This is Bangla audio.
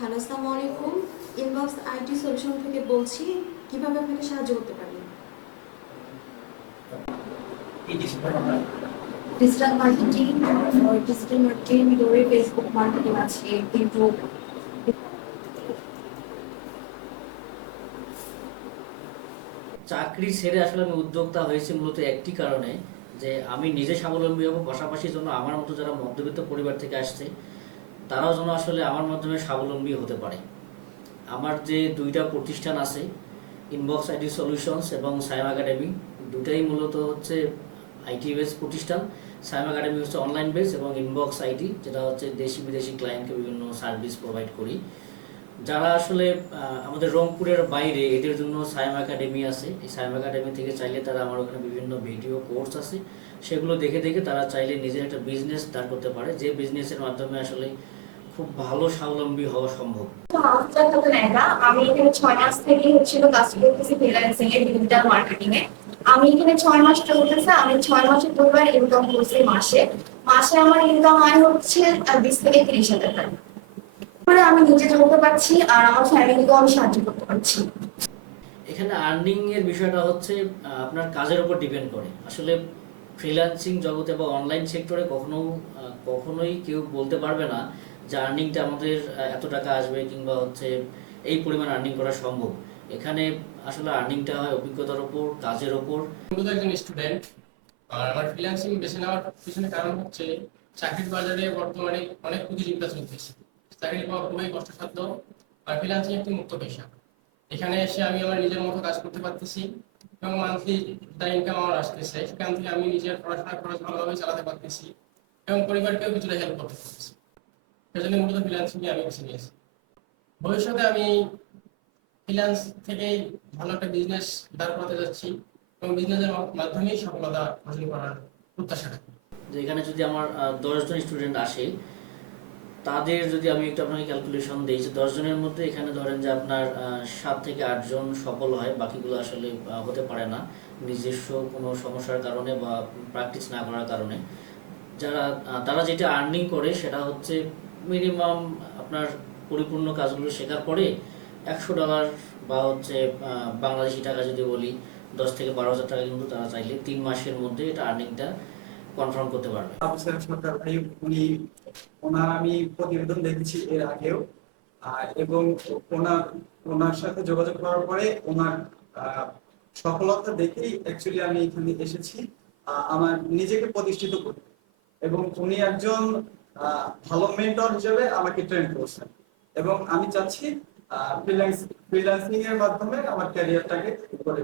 হ্যালো, আসসালামু আলাইকুম। ইনবক্স আইটি সলিউশন থেকে বলছি, কিভাবে আপনাকে সাহায্য করতে পারি? ডিজিটাল মার্কেটিং, ডিজিটাল মার্কেটিং ধরে ফেসবুক মার্কেটিং আছে, ইউটিউব। চাকরি ছেড়ে আসলে আমি উদ্যোক্তা হয়েছি মূলত একটি কারণে, যে আমি নিজে স্বাবলম্বী হব, পাশাপাশি জন্য আমার মতো যারা মধ্যবিত্ত পরিবার থেকে আসছে তারাও যেন আসলে আমার মাধ্যমে স্বাবলম্বী হতে পারে। আমার যে দুইটা প্রতিষ্ঠান আছে, ইনবক্স আইটি সলিউশনস এবং সাইম একাডেমি, দুটাই মূলত হচ্ছে আইটি বেস প্রতিষ্ঠান। সাইম একাডেমি হচ্ছে অনলাইন বেস এবং ইনবক্স আইটি যেটা হচ্ছে দেশি বিদেশি ক্লায়েন্টকে বিভিন্ন সার্ভিস প্রোভাইড করি। যারা আসলে আমাদের রংপুরের বাইরে, এদের জন্য সাইম একাডেমি আছে। এই সাইম একাডেমি থেকে চাইলে তারা আমার ওখানে বিভিন্ন ভিডিও কোর্স আছে, সেগুলো দেখে দেখে তারা চাইলে নিজের একটা বিজনেস দাঁড় করতে পারে, যে বিজনেসের মাধ্যমে আসলে খুব ভালো স্বাবলম্বী হওয়া সম্ভব। আমি এখানে 6 মাস থেকে কাজ করতেছি ফ্রিল্যান্সিং এ, ডিজিটাল মার্কেটিং এ। আমি এখানে 6 মাস চলতেছে। আমি 6 মাসে দুবার ইনকাম করছি মাসে। মাসে আমার ইনকাম আয় হচ্ছে 20 থেকে 30 হাজার টাকা। পরে আমি নিজে চলতে পারছি আর আমার ফ্যামিলিকেও আমি সাহায্য করতে পারছি। এখানে আর্নিং এর বিষয়টা হচ্ছে আপনার কাজের উপর ডিপেন্ড করে। আসলে ফ্রিল্যান্সিং জগতে বা অনলাইন সেক্টরে কখনোই কেউ বলতে পারবে না যে আর্নিংটা আমাদের এত টাকা আসবে কিংবা হচ্ছে এই পরিমাণ আর্নিং করা সম্ভব। এখানে আসলে আর্নিংটা হয় অভিজ্ঞতার উপর, কাজের উপর। আমি তো একজন স্টুডেন্ট, আর আমার ফ্রিল্যান্সিং বেছে নেওয়ার পিছনে কারণ হচ্ছে চাকরির বাজারে বর্তমানে অনেক প্রতিযোগিতা চলতেছে। চাকরি পাওয়া খুবই কষ্টসাধ্য, আর ফ্রিল্যান্সিং একটি মুক্ত পেশা। এখানে এসে আমি আমার নিজের মতো কাজ করতে পারতেছি এবং মান্থলি যা ইনকাম আমার আসতেছে সেখান থেকে আমি নিজের পড়াশোনা খরচ ভালোভাবে চালাতে পারতেছি এবং পরিবারকেও কিছুটা হেল্প করতে পারতেছি। সেজন্য মূলত ফ্রিল্যান্সিং আমি বেছে নিয়েছি। ভবিষ্যতে আমি ফ্রিল্যান্স থেকেই ভালো একটা বিজনেস দাঁড় করাতে যাচ্ছি এবং বিজনেসের মাধ্যমেই সফলতা অর্জন করার প্রত্যাশা রাখি। যে এখানে যদি আমার 10 জন স্টুডেন্ট আসে, তাদের যদি আমি একটু আপনাকে ক্যালকুলেশন দিই, যে 10 জনের মধ্যে এখানে ধরেন যে আপনার 7 থেকে 8 জন সফল হয়, বাকিগুলো আসলে হতে পারে না নিজস্ব কোনো সমস্যার কারণে বা প্র্যাকটিস না করার কারণে। তারা যেটা আর্নিং করে সেটা হচ্ছে মিনিমাম আপনার পরিপূর্ণ কাজগুলো শেখার পরে $100 বা হচ্ছে বাংলাদেশি টাকা যদি বলি 10 থেকে 12 হাজার টাকা, কিন্তু তারা চাইলে 3 মাসের মধ্যে এটা আর্নিংটা কনফার্ম করতে পারবে। সরকার ভাই, উনি ওনার আমি প্রতিবেদন দেখেছি এর আগেও, এবং ওনার ওনার সাথে যোগাযোগ করার পরে ওনার সফলতা দেখেই অ্যাকচুয়ালি আমি এখানে এসেছি আমার নিজেকে প্রতিষ্ঠিত করতে। এবং উনি একজন ভালো মেন্টর হিসেবে আমাকে ট্রেন করছেন এবং আমি চাচ্ছি ফ্রিল্যান্সিং এর মাধ্যমে আমার ক্যারিয়ারটাকে করে